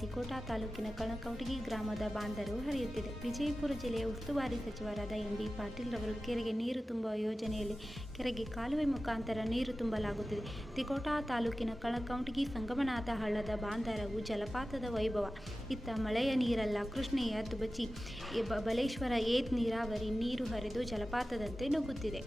ತಿಕೋಟಾ ತಾಲೂಕಿನ ಕಣಕವಟಗಿ ಗ್ರಾಮದ ಬಾಂಧರು ಹರಿಯುತ್ತಿದೆ. ವಿಜಯಪುರ ಜಿಲ್ಲೆಯ ಉಸ್ತುವಾರಿ ಸಚಿವರಾದ ಎಂ.ಬಿ. ಪಾಟೀಲ್ ರವರು ಕೆರೆಗೆ ನೀರು ತುಂಬುವ ಯೋಜನೆಯಲ್ಲಿ ಕೆರೆಗೆ ಕಾಲುವೆ ಮುಖಾಂತರ ನೀರು ತುಂಬಲಾಗುತ್ತಿದೆ. ತಿಕೋಟಾ ತಾಲೂಕಿನ ಕಣಕವಟಗಿ ಸಂಗಮನಾಥ ಹಳ್ಳದ ಬಾಂಧರವು ಜಲಪಾತದ ವೈಭವ. ಇತ್ತ ಮಳೆಯ ನೀರಲ್ಲ, ಕೃಷ್ಣೆಯ ತುಬಚಿ ಬಲೇಶ್ವರ ಏತ್ ನೀರಾವರಿ ನೀರು ಹರಿದು ಜಲಪಾತದಂತೆ ನುಗ್ಗುತ್ತಿದೆ.